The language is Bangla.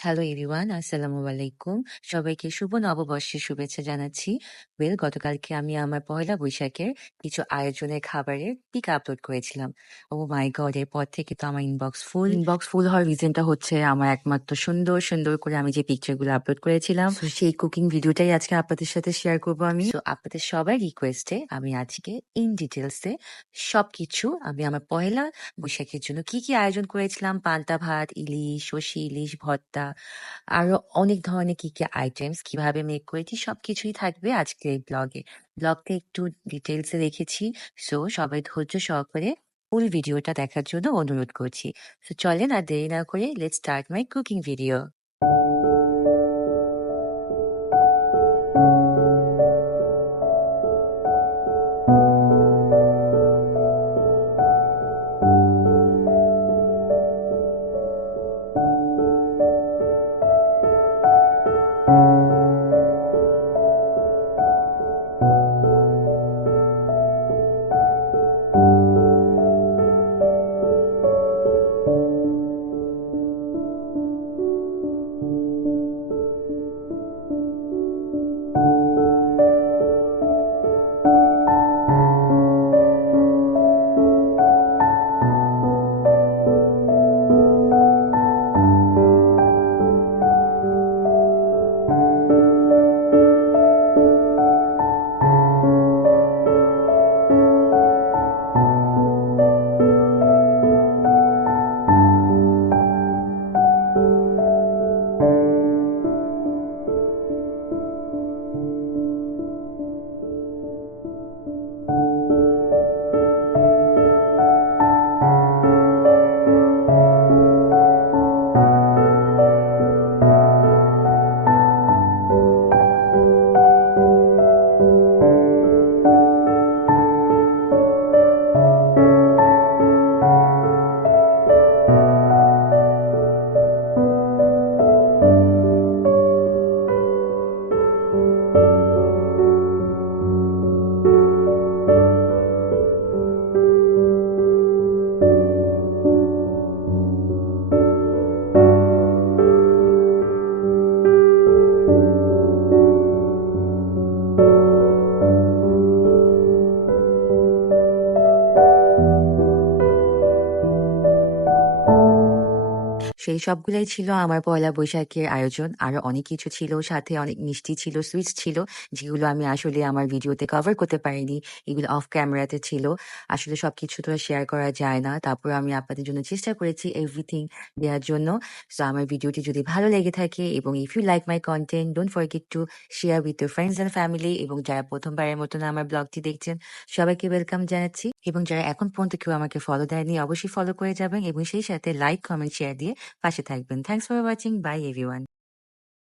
হ্যালো এভরিওয়ান, আসসালামু আলাইকুম। সবাইকে শুভ নববর্ষের শুভেচ্ছা জানাচ্ছি। ওয়েল গতকালকে আমি আমার পহেলা বৈশাখের কিছু আয়োজনের খাবারের পিক আপলোড করেছিলাম। Oh my God! এরপর থেকে তো আমার ইনবক্স ফুল। ইনবক্স ফুল হওয়ার রিজনটা হচ্ছে আমার একমাত্র সুন্দর, সুন্দর করে আমি যে পিকচারগুলো আপলোড করেছিলাম। সেই কুকিং ভিডিওটাই আজকে আপনাদের সাথে শেয়ার করব আমি। সো আপনাদের সবার রিকোয়েস্টে আমি আজকে ইন ডিটেইলসে সবকিছু আমি আমার পহেলা বৈশাখের জন্য কি, কি আয়োজন করেছিলাম পান্তা ভাত, ইলিশ, সর্ষে ইলিশ ভর্তা আরও অনেক ধরনের কি, কি আইটেমস কীভাবে মেক করেছি সবকিছুই থাকবে আজকে এই ব্লগে। ব্লগটা একটু ডিটেলসে রেখেছি। সো সবাই ধৈর্য সহকারে ফুল ভিডিওটা দেখার জন্য অনুরোধ করছি। সো চলেন আর দেরি না করে let's start my cooking video. সেই সবগুলাই ছিল আমার পয়লা বৈশাখের আয়োজন। আরও অনেক কিছু ছিল। সাথে অনেক মিষ্টি ছিল, সুইটস ছিল। যেগুলো আমি আসলে আমার ভিডিওতে কভার করতে পারিনি। এগুলো অফ ক্যামেরাতে ছিল। আসলে সবকিছু তো আর শেয়ার করা যায় না। তারপর আমি আপনাদের জন্য চেষ্টা করেছি এভরিথিং দেওয়ার জন্য। সো আমার ভিডিওটি যদি ভালো লেগে থাকে এবং if you like my content don't forget to share with your friends and family এবং যারা প্রথমবারের মতন আমার ব্লগটি দেখছেন সবাইকে ওয়েলকাম জানাচ্ছি এবং যারা এখন পর্যন্ত কেউ আমাকে ফলো দেয়নি অবশ্যই ফলো করে যাবেন এবং সেই সাথে লাইক, কমেন্ট, শেয়ার দিয়ে পাশে থাকবেন। Thanks for watching. Bye everyone.